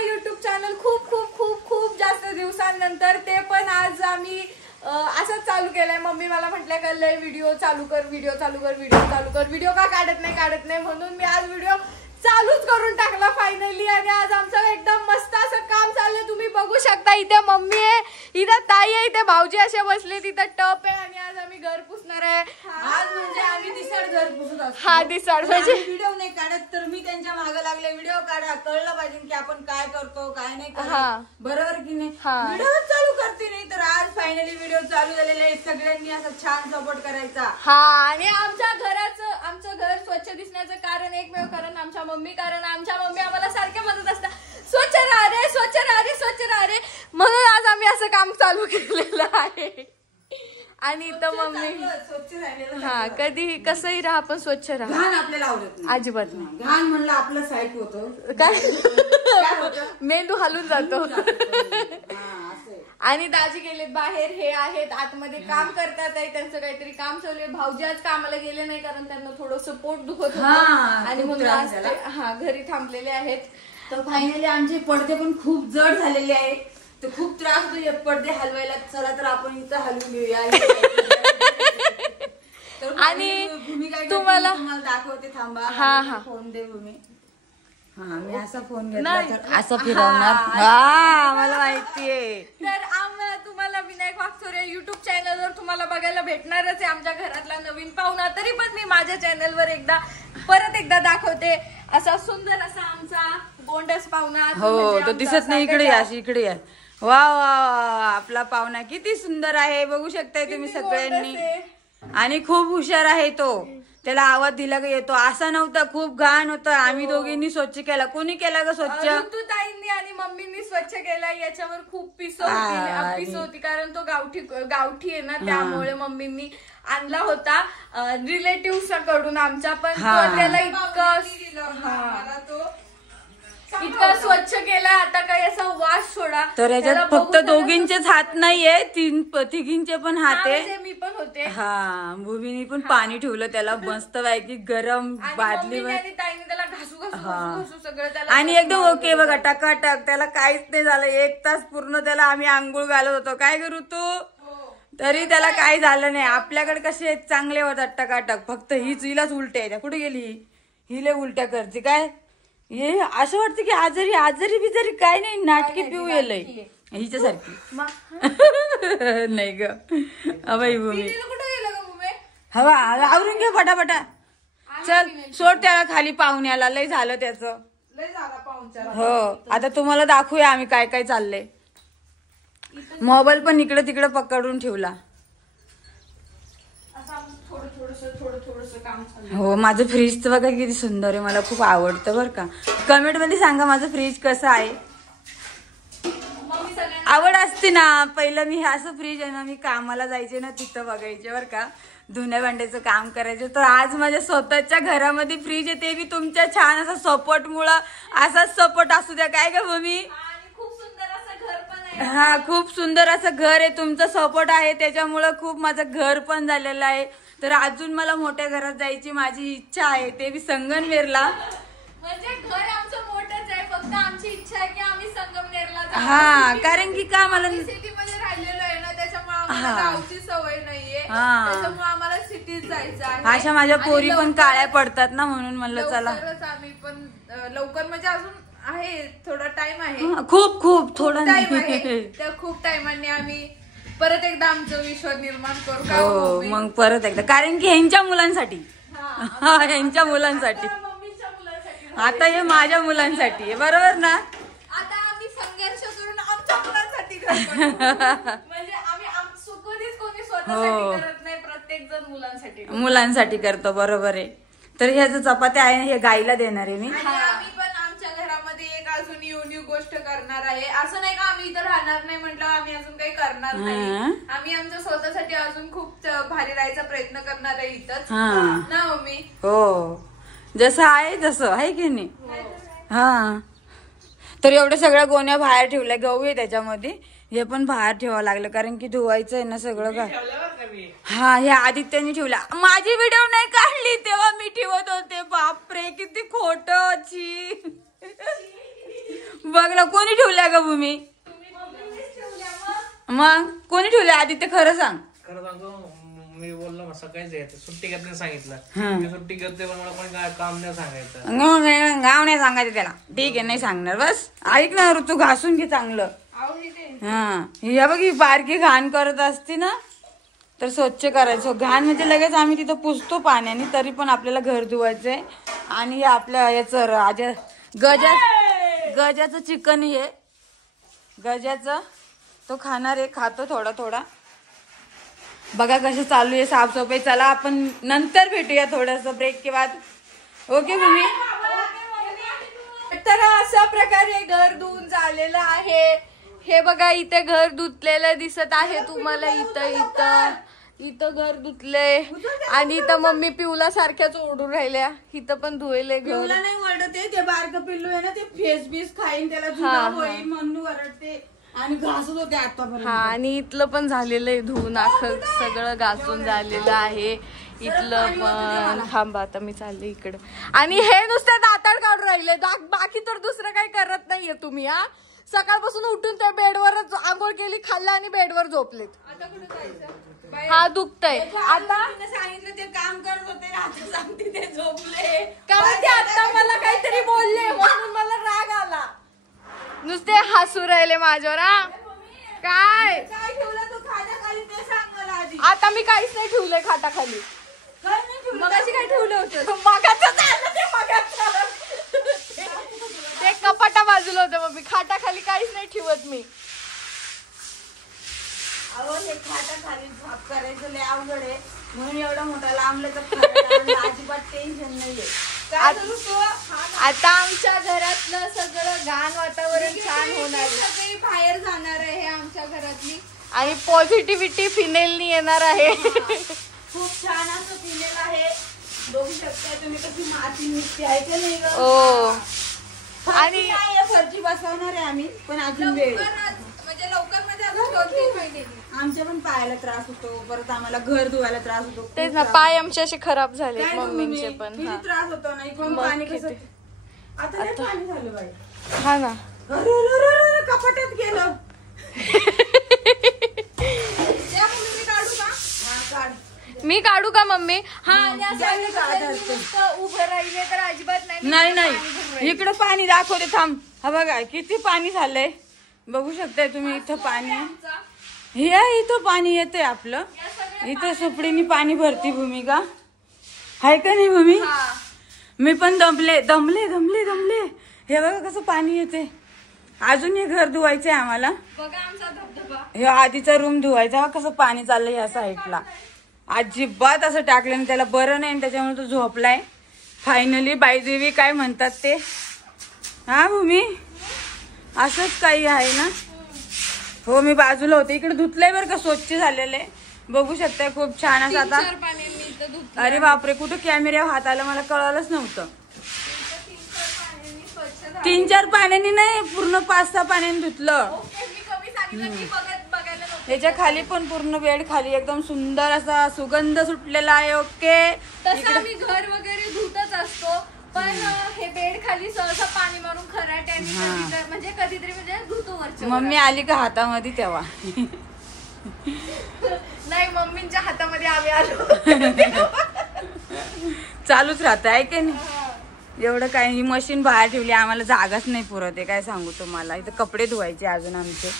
माय YouTube channel खूप खूप खूप खूप जास्त दिवसांनंतर, ते पण आज आम्ही असंच चालू केलंय. मम्मी मला म्हटल्या का लय व्हिडिओ चालू कर, व्हिडिओ चालू कर, व्हिडिओ चालू कर, व्हिडिओ का काढत नाही म्हणून मी आज व्हिडिओ चालूच करून टाकला फायनली. आणि आज आमचं एकदम मस्त असं काम चाललंय, तुम्ही बघू शकता. इथे मम्मी आहे, इथं ताई आहे, इथे भाऊजी असे बसले, तिथं टप आहे. आणि आज आम्ही घर पुसणार आहे. आज म्हणजे आम्ही दिसड घर पुसत असतो. हा दिसड म्हणजे व्हिडिओ नाही काढत, तर मी त्यांच्या मागे लागले व्हिडिओ काढा, कळलं पाहिजे की आपण काय करतो काय नाही करत, बरोबर की नाही. व्हिडिओ चालू करते नाही तर आज फायनली व्हिडिओ चालू झालेले आहे. सगळ्यांनी असं छान सपोर्ट करायचा. हा, आणि आमचं घर स्वच्छ दिसण्याचं कारण एकमेव कारण आमच्या मम्मी. कारण आमच्या मम्मी आम्हाला सारखे म्हणत असतात स्वच्छ राहा रे, स्वच्छ राहा रे, स्वच्छ राहा रे. म्हणून आज आम्ही असं काम चालू केलेलं आहे. आणि इथं मम्मी स्वच्छ राहिलेलं, हा कधी कसंही राहा पण स्वच्छ राहा. घाण आपल्याला आवडत नाही, अजिबात नाही. घाण म्हणलं आपलं साईट होतं, काय मेंदू हलून जातो. आणि दाजी गेलेत बाहेर, हे आहेत आतमध्ये काम करतात आहे, त्यांचं काहीतरी काम चालू आहे. भाऊजी आज कामाला गेले नाही कारण त्यांना थोडंसं पोट दुखत होतं आणि म्हणून आज घरी थांबलेले आहेत. तर फायनली आमचे पडदे पण खूप जड झालेले आहेत, तर खूप त्रास होतो पडदे हलवायला. चला तर आपण इथं हलवून घेऊया. आणि तुम्हाला दाखवते, थांबा. हा फोन दे भूमी. हा, मी असा फोन घेतला तर असं फिरवणार. हा मला माहितीये. तर तुम्हाला विनायक वाकचोरे युट्यूब चॅनलवर तुम्हाला बघायला भेटणारच आहे आमच्या घरातला नवीन पाहुणा. तरी पण मी माझ्या चॅनलवर परत एकदा दाखवते. असा सुंदर असा आमचा गोंडस पाहुणा. हो, तो दिसत नाही. इकडे या, इकडे या. वा वा, आपला पाहुणा किती सुंदर आहे, बघू शकताय तुम्ही सगळ्यांनी. आणि खूप हुशार आहे तो, त्याला आवाज दिला का येतो. असा नव्हता, खूप घाण होतं. आम्ही दोघींनी स्वच्छ केला. कोणी केला ग स्वच्छ? ताईंनी आणि मम्मींनी स्वच्छ केला. याच्यावर खूप पिसं होती कारण तो गावठी आहे ना, त्यामुळे मम्मींनी आणला होता रिलेटिव्ह कडून आमच्या. पण त्याला इतका स्वच्छ केला, आता काही असा वास सोडा. तर याच्यात फक्त दोघींचेच हात नाहीये, तिघींचे पण हात आहे. मी पण होते. हा, भूमीने पण पाणी ठेवलं त्याला मस्त पैकी गरम बादलीवर. त्याला घासू सगळं त्याला. आणि एकदम ओके बघा, टकाटक. त्याला काहीच नाही झालं. 1 तास पूर्ण त्याला आम्ही आंघोळ घालत होतो. काय करू तू, तरी त्याला काही झालं नाही. आपल्याकडे कसे चांगले होतात टकाटक, फक्त हिलाच उलट्या येत्या. कुठे गेली हिले उलट्या करते काय. हे असं वाटतं की आजारी बिजारी काय नाही, नाटकी पिऊ येलय हिच्यासारखी. नाही ग बाई भूमी. हवा आवरून घे फटाफटा. चल सोड त्याला खाली, पाहुण्याला लय झालं त्याचं. हो, आता तुम्हाला दाखवूया आम्ही काय काय चाललंय. मोबाईल पण इकडे तिकडे पकडून ठेवला. हो, माझं फ्रीजचं बघा किती सुंदर आहे, मला खूप आवडतं बरं का. कमेंट मध्ये सांगा माझं फ्रीज कसं आहे. आवड असते ना. पहिलं मी असं फ्रीज आहे ना, मी कामाला जायचे ना तिथं बघायचे बरं का, धुण्या भांड्याचं काम करायचं. तर आज माझ्या स्वतःच्या घरामध्ये फ्रीज आहे, ते बी तुमच्या छान असा सपोर्ट मुळे. असाच सपोर्ट असू द्या. काय ग भूमी? हा, खूप सुंदर असं घर आहे. तुमचा सपोर्ट आहे त्याच्यामुळं खूप माझं घर पण झालेलं आहे. तर अजून मला मोठ्या घरात जायची माझी इच्छा आहे, ते बी संगमनेरला. म्हणजे घर आमचं मोठंच आहे, फक्त आमची इच्छा आहे की आम्ही संगमनेरला जाऊ. हा, कारण की का मला सिटीमध्ये राहिलेलो आहे ना, त्याच्यामुळे आम्हाला गावची सवय नाहीये, त्याच्यामुळे आम्हाला सिटीत जायचं आहे. अशा माझ्या पोरी पण काळ्या पडतात ना, म्हणून म्हणलं चला. आम्ही पण लवकर म्हणजे अजून आहे, थोडा टाइम आहे. खूप थोडा टाइम आहे. त्या खूप टाइमाने आम्ही परत एकदा आमचं विश्व निर्माण करू. हो, मग परत एकदा, कारण की ह्यांच्या मुलांसाठी, ह्यांच्या मुलांसाठी. आता हे माझ्या मुलांसाठी आहे, बरोबर ना. आता आम्ही संघर्ष करून आमच्या मुलांसाठी म्हणजे आम्ही कधीच कोणी स्वतःसाठी करत नाही, प्रत्येक जण मुलांसाठी करतो, बरोबर आहे. तर ह्या जो चपात्या आहे हे गाईला देणार आहे मी. आम्ही पण आमच्या घरामध्ये एक अजून युनिक गोष्ट करणार आहे. असं नाही का आम्ही इथं राहणार नाही म्हटलं आम्ही अजून काही करणार नाही. आम्ही आमच्या स्वतःसाठी अजून खूप भारी राहायचा प्रयत्न करणार आहे इथंच ना मम्मी. हो, जसं आहे तसं आहे की नाही. हा, तर एवढ्या सगळ्या गोण्या बाहेर ठेवल्या. गहू आहे त्याच्यामध्ये, हे पण बाहेर ठेवावं लागलं कारण की धुवायचं आहे ना सगळं का. हा, हे आदित्यने ठेवला. माझी व्हिडिओ नाही काढली तेव्हा मी ठेवत होते. बापरे, किती खोटं. बघ ना कोणी ठेवल्या का भूमी? मग कोणी ठेवल्या आदित्य खरं सांग. खरं सांगतो मी बोललो ना सकाळीच यायचं सुट्टी घेत नाही सांगितलं. हं. मी सुट्टी घेतोय पण मला कोणी काय काम नाही सांगायचं. गाव नाही सांगायचं त्याला. ठीक आहे नाही सांगणार बस. ऐक ना ऋतू घासून घे चांगलं. हा या बघ ही बारकी घाण करत असते ना तर स्वच्छ करायचं. घाण म्हणजे लगेच आम्ही तिथं पुसतो पाण्याने तरी पण आपल्याला घर धुवायचंय. आणि हे आपल्या याचं गजाचं चिकन हे गजाचं तो खाणार आहे खातो थोडा थोडा. बघा कसं चालू आहे साफसफाई. चला आपण नंतर भेटूया थोडस ब्रेक के बाद. ओके भूमी. तर अशा प्रकारे घर धुवून झालेलं आहे. हे बघा इथे घर धुतलेलं दिसत आहे तुम्हाला. इथं घर धुतले आणि इथं मम्मी पिऊला सारख्याच ओढून राहिल्या. इथं पण धुवेले घर. नाही ओरडते ते बारकं पिल्लू आहे ना ते फेस बीस खाईन त्याला जुलाब होईल म्हणून ओरडते आणि घासत होते आतापर्यंत. हा आणि इथलं पण झालेलं आहे धुवून आखं सगळं घासून झालेलं आहे. इथलं पण थांबा आता मी चालले इकडे. आणि हे नुसते दाताड काढून राहिले. बाकी तर दुसरं काही करत नाहीये तुम्ही. हा सकाळपासून उठून त्या बेडवरच आंघोळ केली खाल्लं आणि बेडवर झोपलेत. हा दुखतय आता. सांगितलं ते काम करत होते आता सांगते ते झोपले. कारण ते आता मला काहीतरी बोलले म्हणून मला राग आला. नुसते हसू राहिले माझ्यावर. हा काय काय ठेवलं तू खाटाखाली ते सांग मला आधी. आता मी काहीच नाही ठेवलंय खाटाखाली. काय नाही ठेवलं? मगाशी काय ठेवलं होतं? मगाचं झालं ते मगाचं. ते कपाटा बाजूला होतं मग मी खाटाखाली काहीच नाही ठेवत मी. अहो हे खाटाखाली झाप करायचं लय अवघड आहे म्हणून एवढा मोठा लांबलं तर अजिबात टेन्शन नाहीये. काय करू तू? आता आमच्या घरातलं सगळं घाण वातावरण छान होणार आहे. सगळी बाहेर जाणार आहे आमच्या घरातली आणि पॉझिटिव्हिटी फिनेलनी येणार आहे. खूप छान असं पिलेलं आहे. बघू शकता तुम्ही कशी माती निघते आहे का नाही गं? हो आणि फरची बसवणार आहे आम्ही पण अजून वेळ म्हणजे लवकर मध्ये अजून 2-3 महिने. आमच्या पण पायाला त्रास होतो परत आम्हाला घर धुवायला त्रास होतो. तेच ना पाय आमचे असे खराब झाले काय मम्मींचे गं पण. किती हा. त्रास होतो ना इकडून मग पाणी किती? कसं आता लय पाणी झालं बाई. हा ना अरे कपाटात गेलं. मी काढू का मम्मी? हा आणि जाऊ दे का असं आता? नुसतं उभं राहिले तर अजिबात नाही. नाही नाही इकडं पाणी दाखवते थांब. हा बघा किती पाणी झालंय बघू शकताय तुम्ही. इथं पाणी हे इथं पाणी येतंय आपलं. इथं सुपडीनी पाणी भरती भूमिका हाय का नाही भूमी? मी पण दमले. हे बघा कसं पाणी येते. अजून हे घर धुवायचंय आम्हाला. बघा आमचा धबधबा. हे आधीचा रूम धुवायचा. कसं पाणी चाललंय ह्या साईडला. अजिबात असं टाकलं त्याला बरं नाही त्याच्यामुळे तो झोपलाय. फायनली बायदेवी काय म्हणतात ते. हा भूमी असंच काही आहे ना. हो मी बाजूला होते इकडे धुतलंय बरं का स्वच्छ झालेलं आहे बघू शकताय. खूप छान असं आता. अरे बापरे कुठं कॅमेऱ्यावर हात आला मला कळालंच नव्हतं. 3-4 पाण्याने नाही पूर्ण 5-6 पाण्याने धुतलं. ह्याच्या खाली पण पूर्ण बेड खाली एकदम सुंदर असा सुगंध सुटलेला आहे. ओके तसं आम्ही घर वगैरे धुतच असतो पण हे बेड खाली सहसा पाणी मारून खराट्याने म्हणजे कधीतरी म्हणजे धुतो वरच्या. मम्मी आली का हातामध्ये तेव्हा? नाही मम्मींच्या हातामध्ये आम्ही आलो. चालूच राहत आहे की नाही. एवढं काय ही मशीन बाहेर ठेवली आम्हाला जागाच नाही पुरत आहे काय सांगू तुम्हाला. इथं कपडे धुवायचे अजून आमचे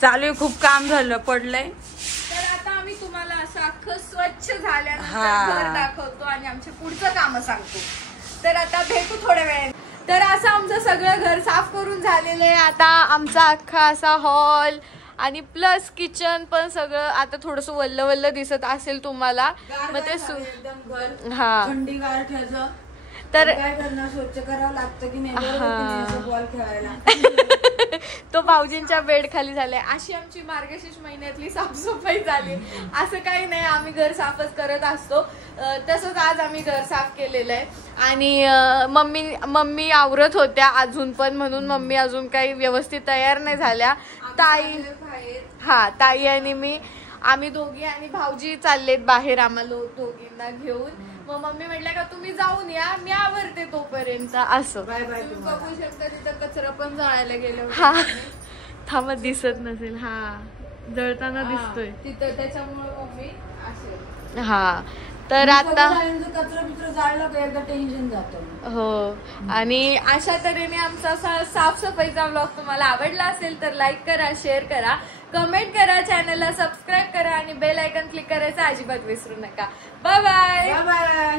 चालू आहे. खूप काम झालं पडलंय. तर आता आम्ही तुम्हाला असं अख्खं स्वच्छ झाल्यानंतर घर दाखवतो आणि आमचे पुढचं काम सांगतो. तर आता भेटू थोड्या वेळाने. तर असं आमचं सगळं घर साफ करून झालेलं आहे. आता आमचा अख्खा असा हॉल आणि प्लस किचन पण सगळं आता थोडस वल्ल दिसत असेल तुम्हाला. मग ते हा थंडीगार ठेवलं तर काय करणार स्वच्छ करावं लागतं की नाही बॉल खेळायला. तो भाऊजींच्या बेड खाली झालाय. अशी आमची मार्गशीर्ष महिन्यातली साफसफाई झाली. असं काही नाही आम्ही घर साफच करत असतो. तसंच आज आम्ही घर साफ केलेलं आहे आणि मम्मी आवरत होत्या अजून पण म्हणून मम्मी अजून काही व्यवस्थित तयार नाही झाल्या. ताई आणि मी आम्ही दोघी आणि भाऊजी चाललेत बाहेर आम्हाला दोघींना घेऊन. मग मम्मी म्हटल्या का तुम्ही जाऊन या, मी आवरते तोपर्यंत. असं बाय बाय तुम्ही बघू शकता तिथं कचरा पण जाळायला गेले होते. हा थांबत दिसत नसेल. हा जळताना दिसतोय. तिथं त्याच्यामुळे मम्मी असे. हा तर आता कचरा बिचरा जाळलं का एकदा टेन्शन जातं. हो आणि अशा तऱ्हेने आमचा असा साफसफाईचा ब्लॉग तुम्हाला आवडला असेल तर लाईक करा, शेअर करा, कमेंट करा, चॅनलला सबस्क्राईब करा आणि बेल आयकॉन क्लिक करायचं अजिबात विसरू नका. Bye bye. Bye bye.